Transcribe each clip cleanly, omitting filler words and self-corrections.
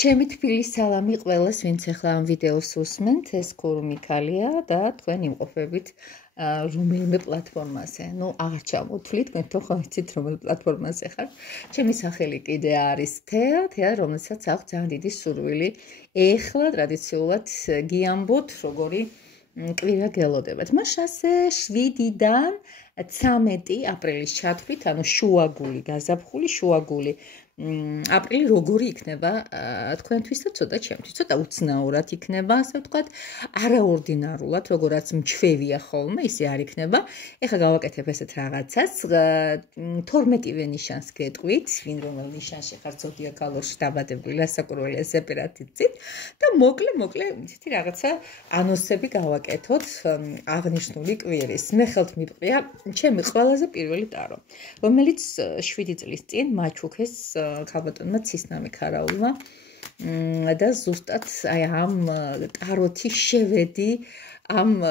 ჩემი თბილი სალამი ყველას, ვინც ახლა ამ ვიდეოს უსმენთ, ეს გურუ მიქალია და თქვენ იმყოფებით რომელიმე პლატფორმაზე. ნუ აღარ ჩამოთვლით, თქვენ ხო იცით რომელ პლატფორმაზე ხარ. ჩემი სახელი კიდე არის თეა, რომელსაც აქვს ძალიან დიდი სურვილი. ეხლა ტრადიციულად გიამბოთ, როგორი კვირა გელოდებათ. მას ასე 7-დან 13 აპრილის ჩათვლით, ანუ შუაგული გაზაფხული, შუაგული აპრილი როგორი იქნება თქვენთვის და ცოტა ჩემთვის, ცოტა უცნაურად იქნება, ასე ვთქვათ, არაორდინარულად, როგორაც მჩვევია ხოლმე, ისე არ იქნება. ეხლა გავაკეთებ ესეთ რაღაცას, 12-ვე ნიშანს გეტყვით, ვინ რომელ ნიშანში ხარ ზოდიაქალოში დაბადებული, რასაკურველია სეპარატით და მოკლე, იცით რაღაცა ანონსები გავაკეთოთ აღნიშნული კვირის. მე ხელთ მივყრია ჩემი ყველაზე პირველი ტარო, რომელიც 7 წლის წინ მაჩუქეს ქალბატონმა ცისნამი ქარაულმა და ზუსტად აი ამ ტაროთი შევედი ამ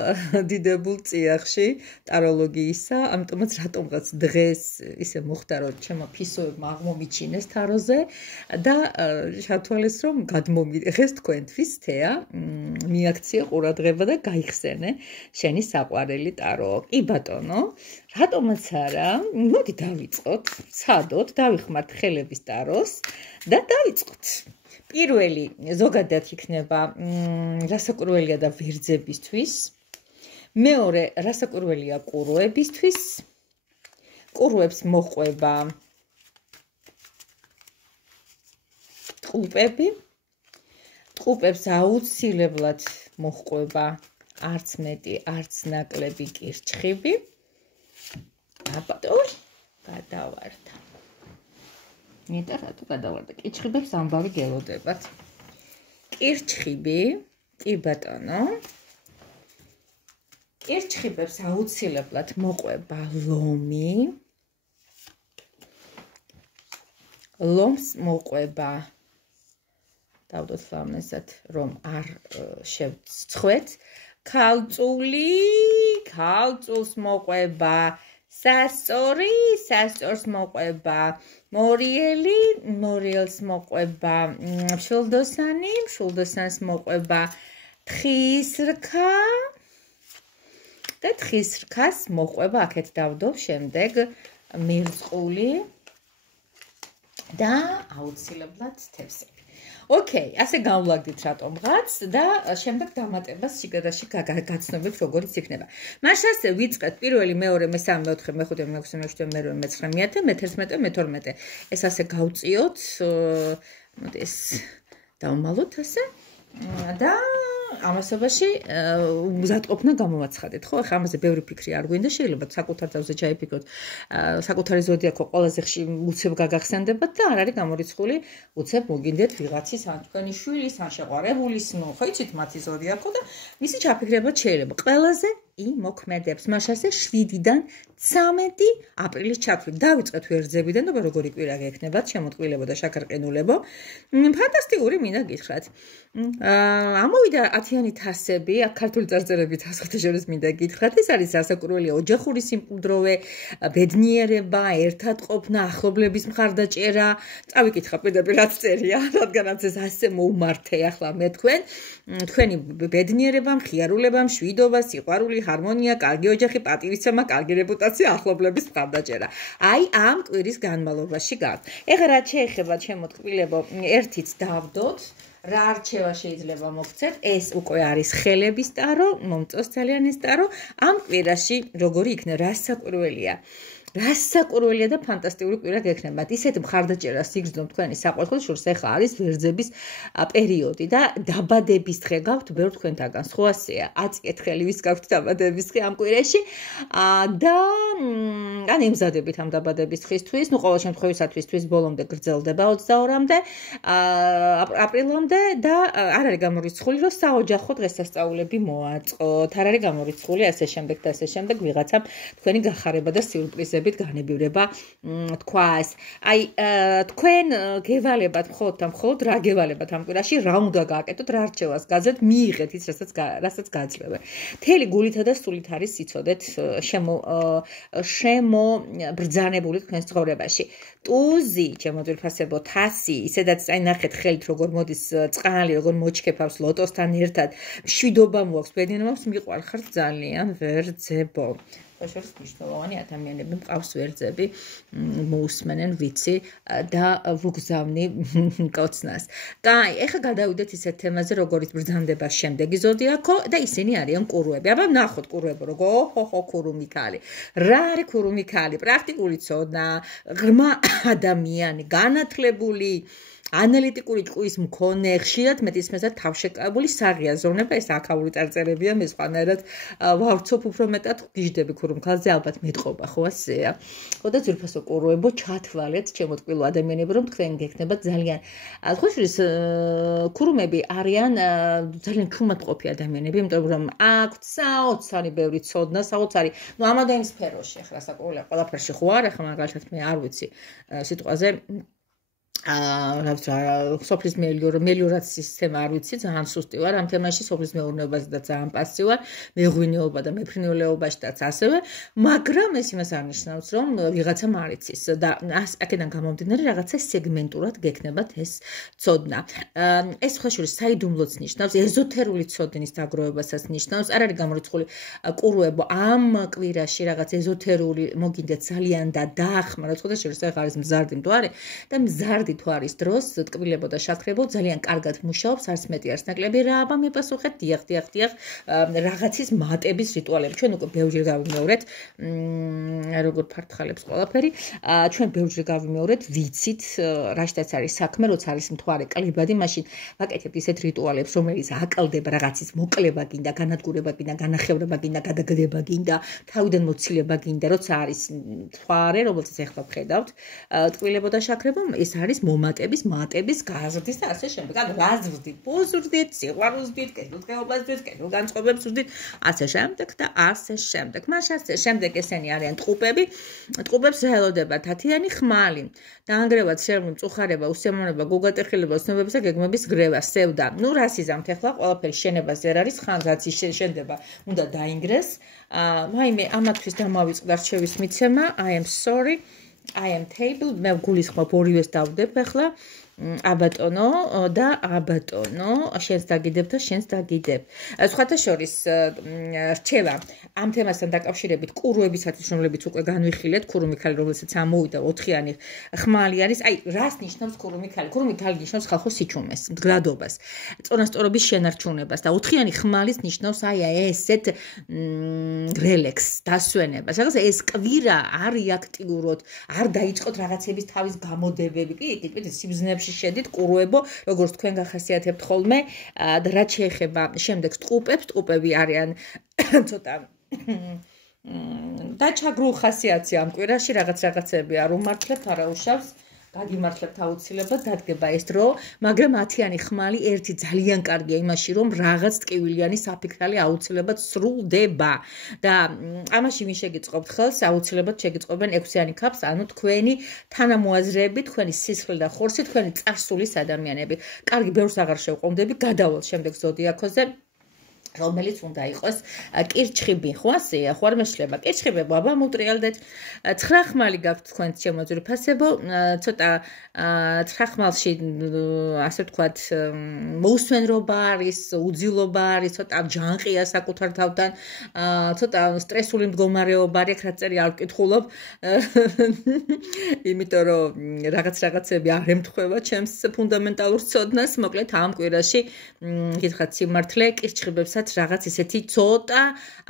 დიდებულ წიაღში ტაროლოგიისა, ამიტომაც რატომღაც დღეს ისე მოხდა, რომ ჩემო ფისოებმა აღმომიჩინეს ტაროზე და ჩათვალეს, რომ გადმომიღეს თქვენთვის თეა, მიაქციე ყურადღება და გაიხსენე შენი საყვარელი ტარო. კი ბატონო, რატომაც არა, მოდი დავიწყოთ, ცადოთ, დავიხმართ ხელების ტაროს და დავიწყოთ. პირველი ზოგადად იქნება რასაკურველია და ვერძებისთვის. მეორე რასაკურველია ყუროებისთვის. ყუროებს მოყვება ტყუპები. ტყუპებს აუცილებლად მოყვება არც მეტი, არც ნაკლები კირჩხიბი. აბატონი, გადავარდა. ნეტა რატო გადავარდა? კირჩხიბებს ამბავი გელოდებათ. კირჩხიბი, კი ბატონო. კირჩხიბებს აუცილებლად მოყვება ლომი. ლომს მოყვება დავდოთ ლამეზად, რომ არ შევცხვეთ. ქალწულს მოყვება სასწორი, სასწორს მოყვება მორიელი, მორიელს მოყვება მშვილდოსანი, მშვილდოსანს მოყვება თხისრქა და თხისრქას მოყვება, აქეთ დავდობ შემდეგ მირწყული და აუცილებლად თევზები. ოკეი, ასე გავვლაგდით რატომღაც და შემდეგ დამატებას შიგადაში გაცნობთ როგორიც იქნება. მას ასე ვიწყეთ პირველი, მეორე, მესამე, მეოთხე, მეხუთე, მეექვსე, მეშვიდე, მერვე, მე-19, მე-11, მე-12. ეს ასე გავწიოთ. მოდი ეს დავმალოთ ასე და ამასობაში მზადყოფნა გამოვაცხადეთ, ხო? ახლა ამაზე ბევრი ფიქრი არ გვინდა, შეიძლება საკუთარ თავზე ჩაიფიქროთ, საკუთარი ზოდიაქო ყველაზე ხშირ უცებ გაგახსენდებათ და არ არის გამორიცხული, უცებ მოგინდეთ ვიღაცის ან თქვენი შვილის, ან შეყვარებულის, ნუ ხო იცით მათი ზოდიაქო და მისი ჩაფიქრება შეიძლება. ყველაზე იმოქმედებს. მას ასე 7-დან 13 აპრილის ჩათვლით. დავიწყეთ ვერძებიდან, და როგორი კვირა გექნებათ, შემოტყვილებო და შაქარყინულებო. ფანტასტიკური მინდა გითხრათ. ამოვიდა 10-იანი თასები, აქ ქართული წარწერებით ასხეთაშორის მინდა გითხრათ. ეს არის რასაკურველია ოჯახური სიმკვდროვე, ბედნიერება, ერთად ყოფნა, ახლობლების მხარდაჭერა. წავიკითხა პირდაპირ რაც წერია, რადგანაც ეს ასე მოუმართე ახლა მე თქვენი ბედნიერება, მხიარულება, მშვიდობა, სიყვარული, ჰარმონია, კარგი ოჯახი, პატივისცემა, კარგი რეპუტაცია, ახლობლების მხარდაჭერა. აი ამ კვირის განმავლობაში გაქვთ. ეხლა რაც შეეხება შემოტყვილებო, ერთიც დავდოთ. რა არჩევა შეიძლება მოგცეთ? ეს უკვე არის ხელების ტარო, მომწონს ძალიან ეს ტარო. ამ კვირაში როგორი იქნება? რასაკურველია? რასაკურველია და ფანტასტიკური კვირა გექნებათ. ისეთ მხარდაჭერას იგრძნობ თქვენი საყვარელ შორს. ახლა არის ვერძების პერიოდი და დაბადების დღე გაქვთ ბევრ თქვენთაგან. ხო ასეა, აწიეთ ხელი ვის გაქვთ დაბადების დღე ამ კვირაში და ან ემზადებით ამ დაბადების დღისთვის. ნუ ყოველ შემთხვევისათვის თვის ბოლომდე გრძელდება 22-მდე აპრილამდე და არ არის გამორიცხული, რომ საოჯახო დღესასწაულები მოაწყოთ. არ არის გამორიცხული ასე შემდეგ და ასე შემდეგ ვიღაცამ თქვენი გახარება და სიურპრიზები რესურსებით განებივრება თქვას. აი თქვენ გევალებათ მხოლოდ რა გევალებათ ამ კვირაში, რა უნდა გააკეთოთ, რა რჩევას გაძლევთ, მიიღეთ ის, რასაც გაძლევენ. მთელი გულითა და სულით არის სიცოდეთ შემობრძანებული თქვენს ცხოვრებაში. ტუზი, ჩემო ძვირფასებო, თასი, ისედაც აი ნახეთ ხელით როგორ მოდის წყალი, როგორ მოჩქეფავს ლოტოსთან ერთად, მშვიდობა მოაქვს, ბედნიერება მაქვს, მიყვარხარ ძალიან ვერძებო. შორის მნიშვნელოვანი ადამიანები მყავს ვერძები, მოусმენენ ვიცი და ვუგზავნი კოცნას. კაი, ეხლა გადავიდეთ ისეთ თემაზე, როგორიც ბრძანდება შემდეგი ზოდიაქო და ისინი არიან კურუები. აბა ნახოთ კურუებო, როგორ ქურუმიქალი. რა არის ქურუმიქალი? პრაქტიკული ცოდნა, ღრმა ადამიანი, განათლებული, ანალიტიკური ჭკუის მქონე, ხშირად მეტისმეწად თავშეკავებული საღიაზროვნება, ეს აქაური წარწერებია, მე სხვანაირად ვავრცობ უფრო მეტად გიждები ქურუმქალზე, ალბათ მეტყობა, ხო ასეა. ხო და ძვირფასო კურუებო, ჩათვალეთ ჩემო ადამიანებო, რომ თქვენ გექნებათ ძალიან ხოშრის ქურუმები არიან ძალიან ჩუმადყოფი ადამიანები, იმიტომ რომ აქვთ საოცარი ბევრი ცოდნა, საოცარი, ამადიან სფეროში, ახლა საკურველი ყველაფერში ხო არ, ახლა მაგალითად მე არ ვიცი სიტყვაზე სოფლის მელიორაციის სისტემა არ ვიცი, ძალიან სუსტი ვარ ამ თემაში, სოფლის მეურნეობაზე და ძალიან პასივ ვარ, მეღვინეობა და მეფრინველეობაშიც ასევე, მაგრამ ეს იმას არ ნიშნავს, რომ ვიღაცამ არ იცის და აქედან გამომდინარე რაღაცა სეგმენტურად გექნებათ ეს ცოდნა. ეს ხაშურის საიდუმლოც ნიშნავს, ეზოთერული ცოდნის დაგროვებასაც ნიშნავს, არ არის გამორიცხული კურუებო ამ კვირაში რაღაც ეზოთერული მოგინდეთ ძალიან და დაახმაროთ, ხო და შეიძლება ეს არის მზარდი მთვარე და მზარდი თვარის დროს ტკბილებო და შაქრებო ძალიან კარგად მუშაობს, არც მეტი არც ნაკლები რა, აბა მიპასუხეთ, დიახ, რაღაცის მატების რიტუალები. ჩვენ უკვე ბევრჯერ გავიმეორეთ, როგორ ფართხალებს ყველაფერი, ჩვენ ბევრჯერ გავიმეორეთ, ვიცით, რაშიც არის საქმე, როცა არის მთვარე კლებადი, მაშინ ვაკეთებთ ისეთ რიტუალებს, რომელიც აკლდება რაღაცის მოკლება გინდა, განადგურება გინდა, განახევრება გინდა, გადაგდება გინდა, თავიდან მოცილება გინდა, როცა არის მთვარე, რომელსაც ახლა ვხედავთ, ტკბილებო და შაქრებო, ეს არის მომატების, მატების, გაზრდის და ასე შემდეგ. ანუ რა ზრდით, პოს ზრდით, სიყვარულს ზრდით, კეთილდღეობას ზრდით, კეთილგანწყობებს ზრდით, ასე შემდეგ და ასე შემდეგ. მაშინ ასე შემდეგ ესენი არიან ტყუპები. ტყუპებს ელოდება თათიანი ხმალი, დაანგრევად შერმული მწუხარება, უსიამოვნება, გულგატეხილება, ოცნებების და გეგმების გრევა, სევდა. ნუ რას იზამთ ახლა, ყველაფერი შენებას ვერ არის, ხან რაც შენდება, უნდა დაინგრეს. მაიმე ამათთვის დამავიწყდა რჩევის მიცემა, I am sorry. I am table, მე გულისხმობ ორივეს დავდებ ახლა, აბატონო და აბატონო, შენს დაგიდებ და შენს დაგიდებ. სხვათა შორის რჩევა ამ თემასთან დაკავშირებით კურუებისათვის, რომლებიც უკვე განვიხილეთ, ქურუმიქალი, რომელსაც ამოვიდა 4-იანი ხმალი არის. აი, რას ნიშნავს ქურუმიქალი? ქურუმიქალი ნიშნავს ხალხოს სიჩუმეს, მდგრადობას, წონასწორობის შენარჩუნებას და 4-იანი ხმალის ნიშნავს აი ესეთ რელექსს, დასვენებას. რაღაც ეს კვირა არ რეაქტიუროთ, არ დაიწყოთ რაღაცების თავის გამოდებები. კი, სიბზნეებში შედით კურუებო, როგორც თქვენ გახასიათებთ ხოლმე, და რაც შეეხება შემდეგ ტყუპებს, ტყუპები არიან ცოტა დაჩაგრულ ხასიათზე ამ კვირაში, რაღაცები არ უმართლებთ, არაუშავს, გაგიმართლებთ აუცილებლად, დადგება ეს დრო, მაგრამ 10-იანი ხმალი ერთი ძალიან კარგია იმაში, რომ რაღაც ტკივილიანი საფიქრალი აუცილებლად სრულდება და ამაში ვინ შეგიწყობთ ხელს, აუცილებლად შეგიწყობენ 6-იანი ქაფს, ანუ თქვენი თანამოაზრეები, თქვენი სისხლი და ხორცი, თქვენი წარსულის ადამიანები. კარგი, ბევრს აღარ შევყომდები, გადავალ შემდეგ ზოდიაქოზე. რომელიც უნდა იყოს კირჩხიბი, ხო ასეა, ხო არ მეშლება კირჩხიბებო, აბა მოუტრიალდეთ 9 ხმალი გაქვთ თქვენ ჩემო ძვირფასებო, ცოტა 9 ხმალში ასე ვთქვათ მოусვენრობა არის, უძილობა არის, ცოტა ჯანყია საკუთარ თავთან, ცოტა სტრესული მდგომარეობა არის, რაც წერი არ ვკითხულობ, იმიტომ რომ რაღაცები არ ემთხვევა ჩემს ფუნდამენტალურ ცოდნას, მოკლედ ამ კვირაში გითხრათ სიმართლე კირჩხიბებსაც რაღაც ისეთი ცოტა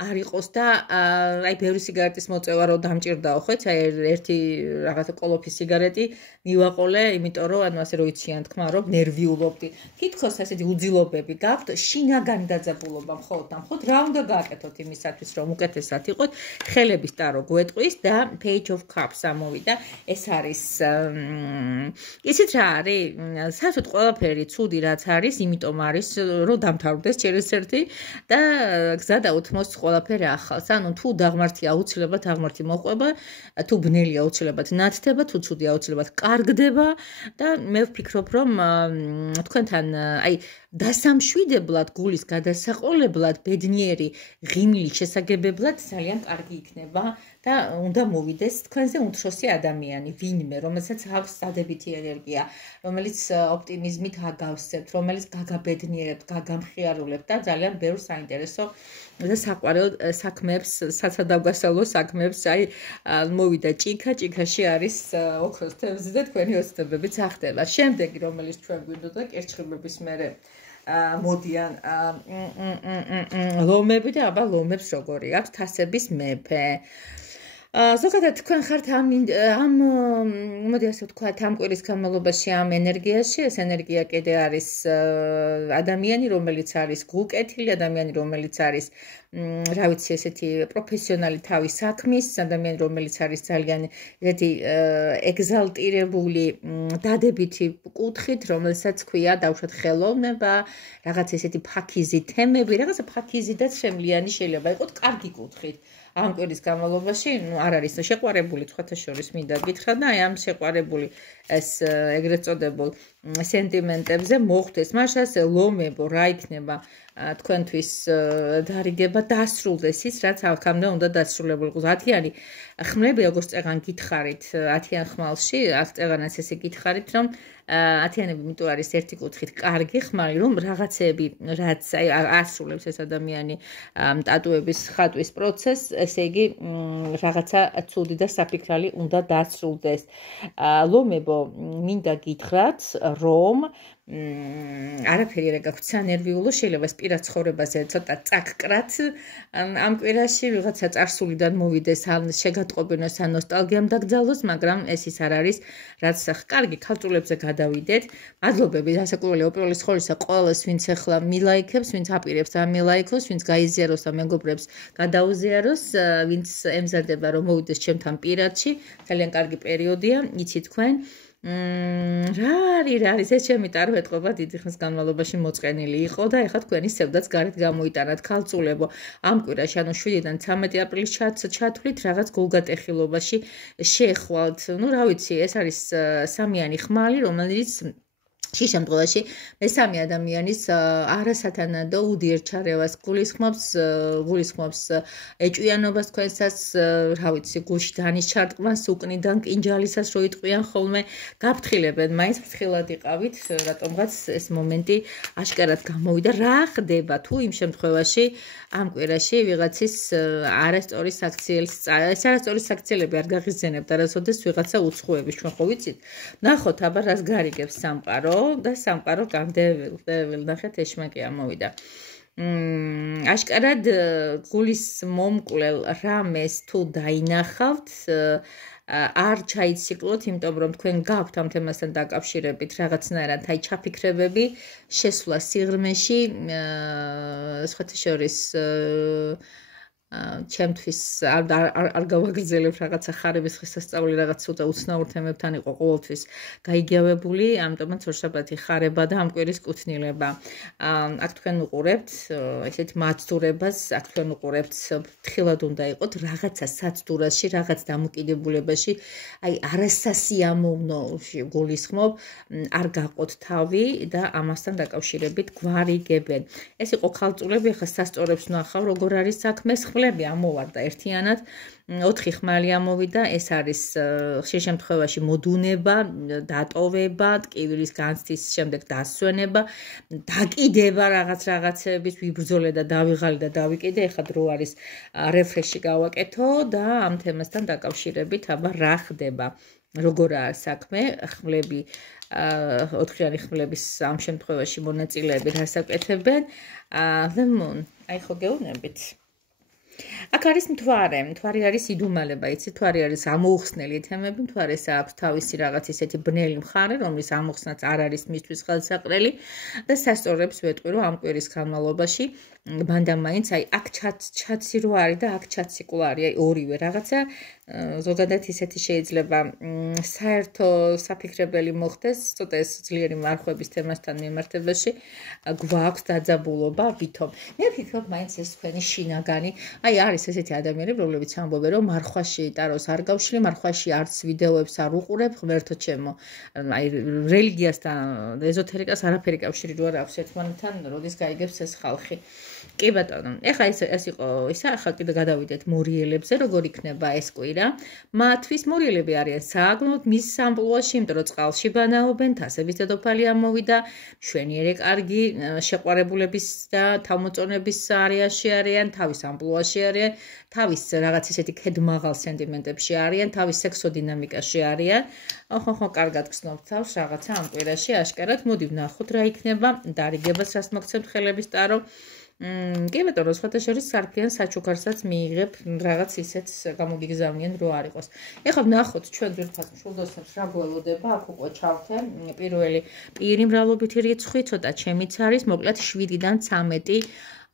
არ იყოს და აი ბევრი სიგარეტის მოწევა რო დამჭირდაო, ხო, აი ერთი რაღაცა კოლოფი სიგარეტი მივაყოლე, იმიტომ რომ ანუ ასე რო იციან თქმა, რომ ნერვიულობდი. თითქოს ასეთი უძილობები გაქვთ, შინაგანი დაძაბულობა მხოლოდ რა უნდა გააკეთოთ იმისათვის, რომ უკეთესად იყოთ, ხელების ტარო გვეტყვის და Page of Cups ამოვიდა. ეს არის იცით რა არის? საერთოდ ყველაფერი ცუდი რაც არის, იმიტომ არის, რომ დამთავრდეს через ერთი და გზა დაუთმოს ყველაფერი ახალს. ანუ თუ დაღმართი აუცილებლად დაღმართი მოყვება, თუ ბნელი აუცილებლად ნათდება, თუ ცუდი აუცილებლად კარგდება და მე ვფიქრობ, რომ თქვენთან აი დასამშვიდებლად, გულის გადასაყოლებლად, ბედნიერი ღიმილი შესაგებებლად ძალიან კარგი იქნება და უნდა მოვიდეს თქვენზე უთხროსი ადამიანი, ვინმე, რომელსაც აქვს დადებითი ენერგია, რომელიც ოპტიმიზმით აგავსებთ, რომელიც გაგაბედნიერებთ, გაგამხიარულებთ და ძალიან ბევრ საინტერესო და საყვარელ საქმეებს, საცადავგასალო საქმეებს, აი მოვიდა ჭიქაში არის ოქროს თევზი და თქვენი ოცნებებიც ახდება. შემდეგი, რომელიც ჩვენ გვინდოდა კერჩხიბების მერე მოდიან ლომები და აბა ლომებს როგორი აქვს თასების მეფე. ზოგადად თქვენ ხართ ამ მოდი ასე ვთქვათ, ამ კვირის განმავლობაში ამ ენერგიაში, ეს ენერგია კიდე არის ადამიანი, რომელიც არის გულკეთილი, ადამიანი, რომელიც არის რა ვიცი, ესეთი პროფესიონალი თავის საქმის, ადამიანი, რომელიც არის ძალიან ესეთი ეგზალტირებული, დადებითი კუთხით, რომელსაც ქვია დავუშვათ ხელოვნება, რაღაც ესეთი ფაქიზი თემები, რაღაცა ფაქიზი და ცრემლიანი შეიძლება იყოს კარგი კუთხით. ამ კვირის განმავლობაში არ არის შეყვარებული სხვათა შორის მინდა გითხრა და აი ამ შეყვარებული ეს ეგრეთ წოდებულ სენტიმენტებზე მოხდეს მაშინ ასე ლომებო რა იქნება თქვენთვის დარიგება დასრულდეს ის რაც აქამდე უნდა დასრულებულიყოს 10-იანი ხმლები როგორც წეგან გითხარით 10-იან ხმალში წეგანაც ესე გითხარით რომ 10-იანები იმიტომ არის ერთი კუთხით კარგი ხმალი რომ რაღაცეები რაც აი ასრულებს ეს ადამიანი ტატუების ხატვის პროცესს ესე იგი რაღაცა ცუდი და საფიქრალი უნდა დასრულდეს ლომებო მინდა გითხრათ რომ არაფერი არ გაგვცა ნერვიულო შეიძლება ეს პირად ცხოვრებაზე ცოტა წაკკრათ ამ კვირაში ვიღაცა წარსულიდან მოვიდეს ან შეგატყობინოს ან ნოსტალგიამ დაგძალოს მაგრამ ეს ის არ არის რაც კარგი ქალწულებზე გადავიდეთ მადლობები დასაკვირველი უპირველეს ხოლისა ყოველს ვინც ახლა მილაიქებს ვინც აპირებს ამ მილაიქოს ვინც გაიზიაროს და მეგობრებს გადაუზიაროს ვინც ემზადება რომ მოვიდეს ჩემთან პირადში ძალიან კარგი პერიოდია იცით თქვენ რა არის ეს ჩემი ტარვეტყობა დიდი ხნის განმავლობაში მოწყენილი იყო და ეხლა თქვენი სევდაც გარეთ გამოიტანათ ქალწულებო ამ კვირაში ანუ 7-დან 13 აპრილის ჩათვლით რაღაც გულგატეხილობაში შეეხვალთ ნუ რა ვიცი ეს არის სამიანი ხმალი რომელიც შემთხვევაში მესამე ადამიანის არასათანადო უდიერჩარევას გულისხმობს ეჭვიანობას თქვენსაც რა ვიცი გულში დანის ჩარტყმას უკნიდან კინჯალისას რო იტყვიან ხოლმე გაფრთხილებენ მაინც ფრთხილად იყავით რატომღაც ეს მომენტი აშკარად გამოვიდა რა ხდება თუ იმ შემთხვევაში ამ კვირაში ვიღაცის არასწორი საქციელის ეს არასწორი საქციელები არ გაღიზიანებთ არასოდეს ვიღაცა უცხოების ჩვენ ხო ვიცით ნახოთ აბა რას გარიგებს სამყარო და სამყარო გამდევილ ნახეთ ეშმაკი ამოვიდა აშკარად გულის მომკვლელ რამეს თუ დაინახავთ არ ჩაიციკლოთ იმიტომ რომ თქვენ გაქვთ ამ თემასთან დაკავშირებით რაღაცნაირად აი ჩაფიქრებები შესვლა სიღრმეში სხვათა შორის ჩემთვის არ გავაგრძელებ რაღაცა ხარების შესასწავლი რაღაც ცოტა უცნაურ თემებთან იყო ყოველთვის გაიგივებული ამიტომაც ორშაბათი ხარება და ამ კვირის კუთვნილება აქ თქვენ უყურებთ ესეთ მაცდურებას აქ თქვენ უყურებთ ფრთხილად უნდა იყოთ რაღაცა საცდურაში რაღაც დამოკიდებულებაში აი არასასიამოვნო გულისხმობ არ გაყოთ თავი და ამასთან დაკავშირებით გვარიგებენ ეს იყო ქალწულები ახლა სასწორებს ნახავ როგორ არის საქმე ხმლები ამოვარდა ერთიანად 4 ხმალი ამოვიდა ეს არის ხშირ შემთხვევაში მოდუნება დატოვება ტკივილის განცდის შემდეგ დასვენება დაკიდება რაღაცების ვიბრძოლე და დავიღალე და დავიკიდე ეხლა დრო არის რეფრეში გავაკეთო და ამ თემასთან დაკავშირებით აბა რა ხდება როგორაა საქმე ხმლები 4-იანი ხმლების ამ შემთხვევაში მონაწილეები რას აკეთებენ აი ხო გეუბნებით აქ არის მთვარე არის იდუმალება, იცი, მთვარე არის ამოუხსნელი თემები, მთვარეს აქვს თავისი რაღაც ისეთი ბნელი მხარე, რომლის ამოხსნაც არ არის მისთვის ხელსაყრელი და სასწორებს ვეტყვი, რომ ამ კვირის განმავლობაში მანდა მაინც აი აქ ჩაცი რო არის და აქ ჩაციკულ არის, აი ორივე რაღაცა ზოგადად ისეთი შეიძლება საერთო საფიქრებელი მოხდეს, ცოტა ეს ძლიერი მარხვების თემასთან მიმართებაში გვაქვს დაძაბულობა, ვითომ მე ვფიქრობ მაინც ეს თქვენი შინაგანი აი არის ესეთი ადამიანები, რომლებიც ამბობენ, რომ მარხვაში ტაროს არ გავშლი, მარხვაში არც ვიდეოებს არ უყურებ, ღმერთო ჩემო. აი რელიგიასთან, ეზოთერიკას არაფერი კავშირი რო არ აქვს ერთმანეთთან, როდის გაიგებს ეს ხალხი. კი ბატონო, ეხლა ეს იყო ისა, ახლა კიდე გადავიდეთ მორიელებზე, როგორ იქნება ეს კვირა. მათთვის მორიელები არიან სააგნოდ მის სამპლუაში, იმიტომ რომ წყალში ბანაობენ, თასების დედოფალი ამოვიდა, მშვენიერი კარგი შეყვარებულების და თავმოწონების არეაში არიან, თავის ამპლუაში არიან, თავის რაღაც ისეთი ქედმაღალ სენტიმენტებში არიან, თავის სექსო დინამიკაში არიან. ხო, კარგად გცნობთ თავს რაღაცა ამ კვირაში აშკარად. მოდი ვნახოთ რა იქნება, დარიგებას რას მოგცემთ ხელების ტარო. კი ბატონო, სხვათა შორის სარფიან საჩუქარსაც მიიღებ, რაღაც ისეთს გამოგიგზავნიან რო არ იყოს. ეხლა ვნახოთ ჩვენ ძვირფას მშვილდოსნებს რა გველოდება, აქ უკვე ჩავთე პირველი პირი მრავლობითი რიცხვი, ცოტა ჩემიც არის, მოკლედ 7-დან 13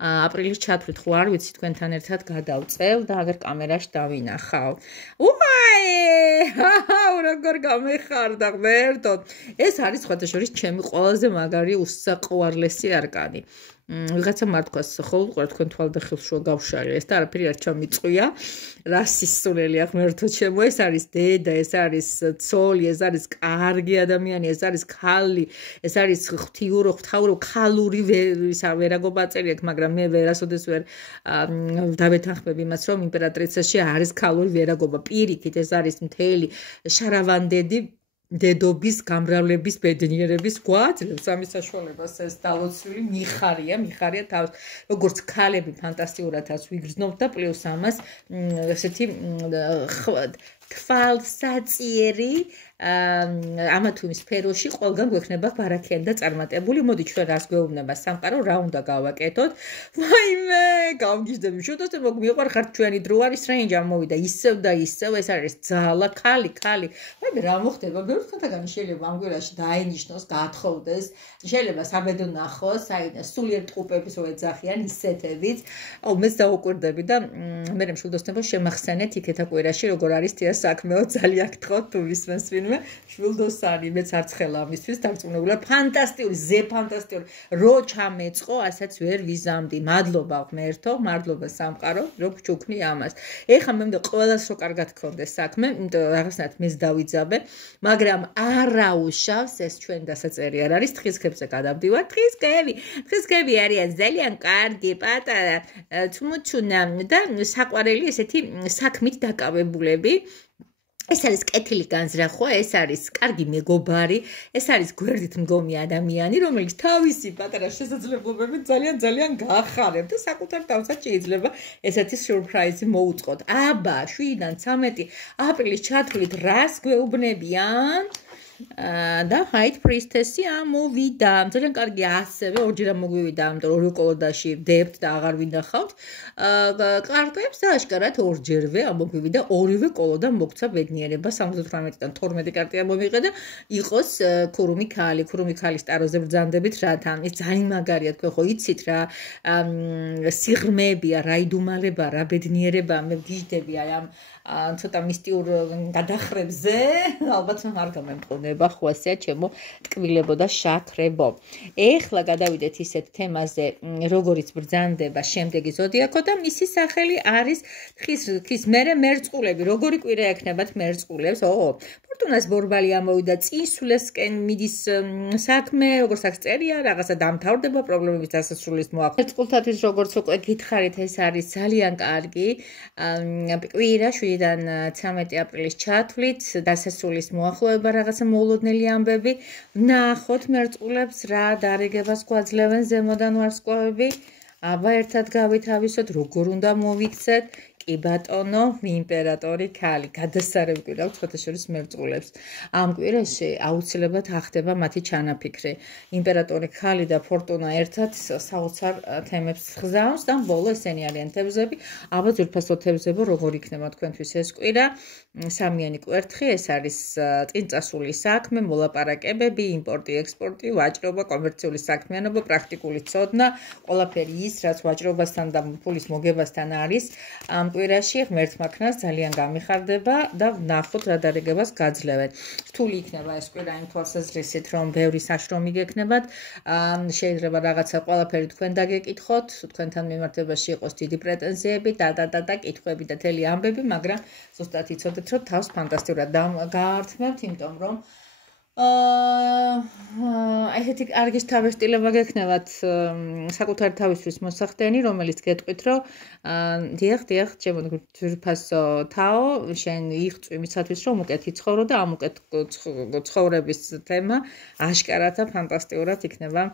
აპრილის ჩათვლით, ხო არ ვიცი თქვენთან ერთად გადავწევ და აგერ კამერაში დავინახავ. როგორ გამეხარდა ღმერთო. ეს არის სხვათა შორის ჩემი ყველაზე მაგარი უსაყვარლესი არკანი. ვიღაცა მართქვას ხო უყურეთ თქვენ თვალდახილს შუა გავშალე ეს და არაფერი არ ჩამიწყვია რა სისულელია ღმერთო ჩემო ეს არის დედა ეს არის ცოლი ეს არის კარგი ადამიანი ეს არის ქალი ეს არის ღვთაურო ქალური ვერაგობა აწერი აქვს მაგრამ მე ვერასოდეს ვერ დავეთანხმებ იმას რომ იმპერატრიცაში არის ქალური ვერაგობა პირიქით ეს არის მთელი შარავანდედი დედობის გამრავლების ბედნიერების გვაძლევს ამის საშუალებას ეს დალოცვილი მიხარია თავს როგორც ქალები ფანტასტიკურად ას ვიგრძნობთ და პლუს ამას ესეთი თვალსაწიერი ამა თუ იმ სფეროში ყველგან გვექნება ბარაქიანი და წარმატებული. მოდი ჩვენ რას გვეუბნება სამყარო, რა უნდა გავაკეთოთ? ვაიმე, გავგიჟდები. შევდოსე მოგმიყვარხართ ჩვენი დრო არის strange ამოვიდა ისევ და ისევ ეს არის ძალა, ქალი. ვაიმე, რა მოხდება? ბევრ ხანთაგანი შეიძლება ამ გვერდში დაენიშნოს, გათხოვდეს. შეიძლება საბედო ნახოს, აი სულიერ ტყუპების რო ეძახიან ისეთებიც. მეც დაუკვირდები და მე მშვილდოსნებო შემახსენეთ იქეთა კვირაში როგორ არის თია საქმეო ძალიან გთხოვთ თუ ისმენს ვინმე შვილდოსანი მეც არცხელა ამისთვის დარწმუნებული ფანტასტიკური ფანტასტიკური რო ჩამეწყო ასაც ვერ ვიზამდი მადლობა ღმერთო მადლობა სამყარო რო გჩუქნი ამას ეხლა მე მინდა ყველას რო კარგად გქონდეს საქმე იმიტომ რაღაცნაირად მეც დავიძაბე მაგრამ არაუშავს ეს ჩვენ დასაწერი არ არის თხისქებზე გადავდივარ თხისქები არიან ძალიან კარგი პატარა თუმუჩუნა და საყვარელი ესეთი საქმით დაკავებულები ეს არის კეთილი განზრახვა, ეს არის კარგი მეგობარი, ეს არის გვერდით მდგომი ადამიანი, რომელიც თავისი პატარა შესაძლებლობებით ძალიან გაახარებთ და საკუთარ თავსაც შეიძლება ესეთი სურპრაიზი მოუწყოთ. აბა, 7-დან 13 აპრილის ჩათვლით რას გვეუბნებიან? და High Priestess-ი ამოვიდა. ძალიან კარგი ასევე ორჯერ მოგვივიდა, ამიტომ ორი კოლოდაში დებთ და აღარ ვინახავთ. კარგებს და აშკარად ორჯერვე ამოგვივიდა, ორივე კოლოდა მოგცა ბედნიერება 78-დან 12 კარტი ამოვიღე და იყოს ქურუმი ქალის ტაროზე ბრძანდებით რათა ის ძალიან მაგარია თქვენ ხო იცით რა სიღრმეებია, რა იდუმალება, რა ბედნიერება მე ვგიჟდები აი ამ ცოტა მისტიურ გადახრებზე ალბათ არ გამემყონება ხო ასეა ჩემო ტკბილებო და შაქრებო. ეხლა გადავიდეთ ისეთ თემაზე როგორიც ბრძანდება შემდეგი ზოდიაქო და მისი სახელი არის თხის მერე მერწყულები. როგორი კვირა ექნებათ მერწყულებს? ფორტუნას ბორბალი ამოვიდა წინსულესკენ მიდის საქმე როგორც აქ წერია რაღაცა დამთავრდება პრობლემების დასასრულის მოაქვს. მერწყულთათვის როგორც უკვე გითხარით ეს არის ძალიან კარგი კვირა 7-დან 13 აპრილის ჩათვლით დასასრულის მოახლოება რაღაცა მოულოდნელი ამბები. ვნახოთ მერწყულებს რა დარიგებას გვაძლევენ ზემოდან ვარსკვლავები. აბა ერთად გავითავისოთ როგორ უნდა მოვიქცეთ. კი ბატონო, იმპერატორი ქალი, გადასარევი კვირა აქვს ხოთაშორის მერწყულებს. ამ კვირაში აუცილებლად ახდება მათი ჩანაფიქრი. იმპერატორი ქალი და ფორტუნა ერთად საოცარ თემებს ხზავს და ბოლო ესენი არიან თევზები. აბა ძვირფასო თევზებო, როგორ იქნება თქვენთვის ეს კვირა? სამიანი კვერთხი, ეს არის წინწასული საქმე, მოლაპარაკებები, იმპორტი, ექსპორტი, ვაჭრობა, კომერციული საქმიანობა, პრაქტიკული ცოდნა, ყველაფერი ის, რაც ვაჭრობასთან და ფულის მოგებასთან არის. ამ კვირაში ღმერთმა ქნას ძალიან გამიხარდება და ვნახოთ რა დარიგებას გაძლევენ. რთული იქნება ეს კვირა იმ თვალსაზრისით, რომ ბევრი საშრომი გექნებათ. შეიძლება რაღაცა ყველაფერი თქვენ დაგეკითხოთ, თქვენთან მიმართებაში იყოს დიდი პრეტენზიები და კითხვები და თელი ამბები, მაგრამ ზუსტად იცოდეთ, რომ თავს ფანტასტიკურად გაართმევთ, იმიტომ რომ ესეთი კარგი თავისტილება გექნებათ საკუთარი თავისთვის მოსახდენი, რომელიც გეტყვით, რომ დიახ, ჩემო ძვირფასო თაო, შენ იღწვი მისათვის, რომ უკეთ იცხოვრო და ამ უკეთ ცხოვრების თემა აშკარად და ფანტასტიკურად იქნება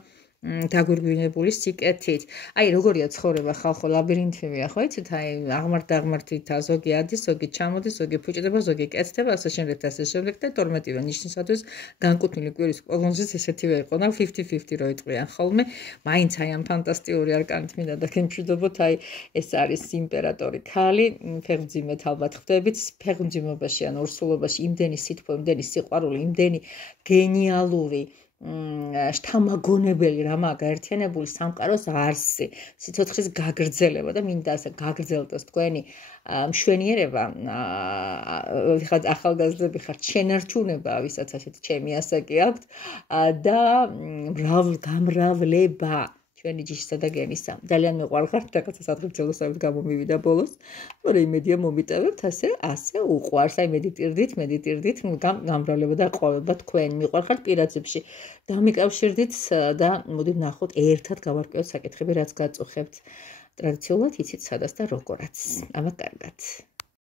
დაგვირგვინებული სიკეთით. აი, როგორია ცხოვრება ხალხო, ლაბირინთია, ხო იცით? აი, აღმართ-დაღმართითა, ზოგი ადის, ზოგი ჩამოდის, ზოგი ფუჭდება, ზოგი კეთდება, ასე შემდეგ და 12 ნიშნისათვის განკუთვნილი კვირის პროგნოზიც ესეთივე იყო და 50-50 რო იყვიან ხოლმე. მაინც აი ამ ფანტასტიკური არკანით მინდა და გემშვიდობოთ, აი, ეს არის იმპერატორი ქალი, ფეხმძიმეთ ალბათ ხვდებით, ფეხმძიმობაში ან ორსულობაში იმდენი სითბო, იმდენი სიყვარული, იმდენი გენიალური შთამაგონებელი რამაა გაერთიანებული სამყაროს არსი, სიცოცხლის გაგრძელება და მინდა ასე გაგრძელდეს თქვენი მშვენიერება, ვიღაც ახალგაზრდები ხართ, შენარჩუნება, ვისაც ასეთი ჩემი ასაკი აქვთ და გამრავლება ჩვენი ჯიშისა და გენისა. ძალიან მეყვარხართ, რაღაცა სადღეგრძელოსავით გამომივიდა ბოლოს, მაგრამ იმედია მომიტევებთ ასე უყვარს, აი მედიტირდით, გამრავლება და ყვავება თქვენ მიყვარხართ პირაძებში. დამიკავშირდით და მოდით ნახოთ ერთად გავარკვიოთ საკითხები, რაც გაწუხებთ. ტრადიციულად იცით სადაც და როგორაც. ამა კარგად.